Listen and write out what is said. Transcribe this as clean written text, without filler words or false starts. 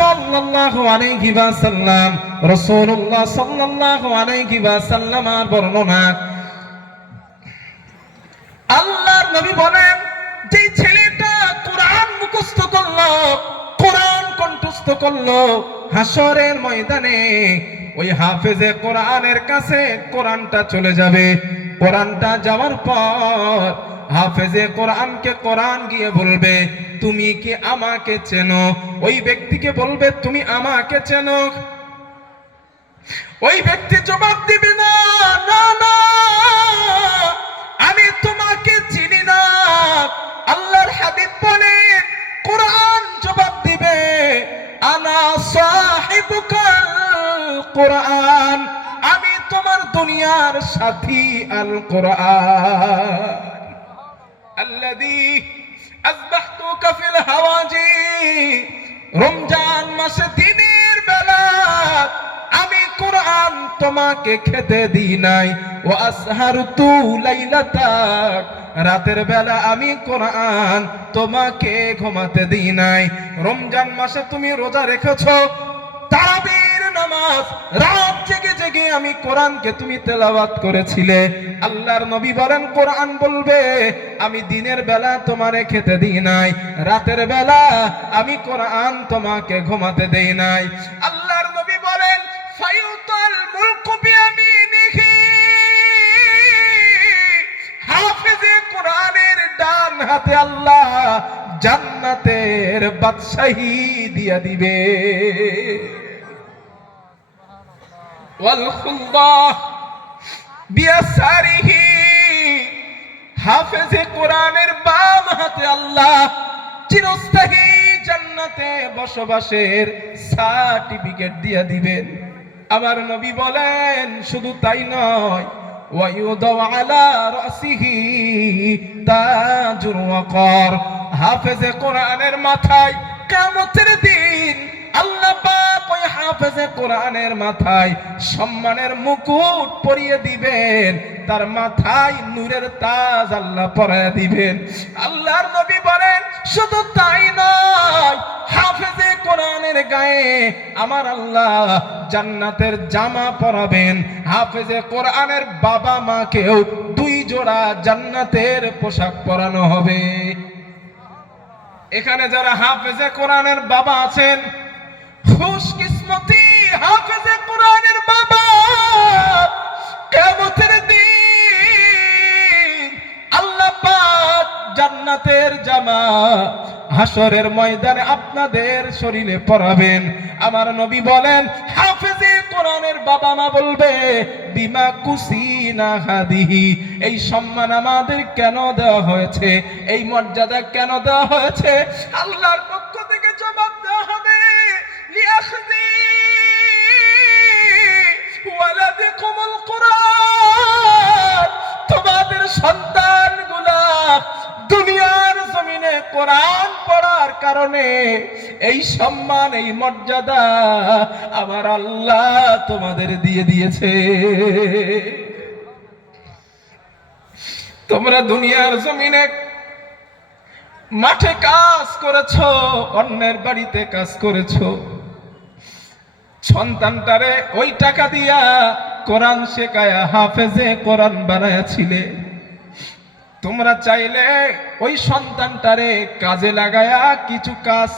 সাল্লাল্লাহু আলাইহি ওয়াসাল্লাম, রাসূলুল্লাহ সাল্লাল্লাহু আলাইহি ওয়াসাল্লামের বর্ণনা, আল্লাহর নবী বলেন, যে ছেলেটা কোরআন মুখস্থ করলো, কোরআন কণ্ঠস্থ করলো, হাসরের ময়দানে ওই হাফেজে কোরআনের কাছে কোরআনটা চলে যাবে। কোরআনটা যাওয়ার পর হাফেজে কোরআনকে কোরআন গিয়ে বলবে, তুমি কি আমাকে চেনো? ওই ব্যক্তিকে বলবে, তুমি আমাকে চেনো? ওই ব্যক্তি জবাব দিবে, না না না, আমি তোমাকে চিনি না। আল্লাহর হাবিব বলেন, কোরআন জবাব দিবে, আনা সাহিবুকাল কোরআন, আমি তোমার দুনিয়ার সাথী আল কোরআন, আল্লাযী আসবাহতুকা ফিল হাওয়াজি, রমজান মাসে দিনের বেলা আমি কোরআন তোমাকে খেতে দিই নাই, ও আসহারতু লাইলাতাক, রাতের বেলা আমি কোরআন তোমাকে ঘুমাতে দিই নাই। রমজান মাসে তুমি রোজা রেখেছো, তারাবির নামাজ, রাত জেগে জেগে আমি কোরআনকে তুমি তেলাওয়াত করেছিলে। আল্লাহর নবী বলেন, কোরআন বলবে, আমি দিনের বেলা তোমারে খেতে দিই নাই, রাতের বেলা আমি কোরআন তোমাকে ঘুমাতে দেই নাই। আল্লাহর নবী বলেন, ফায়ুতাল মুলকু বিয়ামিনিহি, হাফেজে কোরআনের ডান হাতে আল্লাহ জান্নাতের বাদশাহী দিয়া দিবে। ওয়াল খুলদাহ বিয়াসারিহি, হাফেজে কোরআনের বাম হাতে আল্লাহ চিরস্থায়ী জান্নাতে বসবাসের সার্টিফিকেট দিয়া দিবেন। আমার নবী বলেন, শুধু তাই নয়, ওয়ায়ুদাউ আলা রাসিহি তাজুল ওয়াকার, হাফেজে কোরআনের মাথায় কিয়ামতের দিন আল্লাহ পাক ওই হাফেজে কোরআনের মাথায় সম্মানের মুকুট পরিয়ে দিবেন, তার মাথায় নূরের তাজ আল্লাহ পরায় দিবেন। আল্লাহর নবী বলেন, শুধু তাই নয়, হাফেজে কোরআনের গায়ে আমার আল্লাহ জান্নাতের জামা পরাবেন। হাফেজে কোরআনের বাবা মাকেও 2 জোড়া জান্নাতের পোশাক পরানো হবে। এখানে যারা হাফেজে কোরআনের বাবা আছেন, খুশকিসমতি হাফেজে কোরআনের বাবা, কিয়ামতের দিন আল্লাহ পাক জান্নাতের জামা হাসরের ময়দানে আপনাদের শরীরে পরাবেন। আমার নবী বলেন, হাফেজে কোরআনের বাবা মা বলবে, বিমা কুসিনা হাদিহি, এই সম্মান আমাদের কেন দেওয়া হয়েছে, এই মর্যাদা কেন দেওয়া হয়েছে? আল্লাহর পক্ষ থেকে জবাব দেওয়া হবে, লিয়াখদি ওয়ালাদিকুমুল কুরআন, তোমাদের সন্তানগুলা দুনিয়ার জমিনে কোরআন পড়ার কারণে এই সম্মান, এই মর্যাদা আমার আল্লাহ তোমাদের দিয়ে দিয়েছে। তোমরা দুনিয়ার জমিনে মাঠে কাজ করেছো, অন্যের বাড়িতে কাজ করেছো, সন্তানটারে ওই টাকা দিয়া কোরআন শেখায়া হাফেজে কোরআন বানায়াছিলে। তোমরা চাইলে ওই সন্তানটারে কাজে লাগায়া কিছু কাজ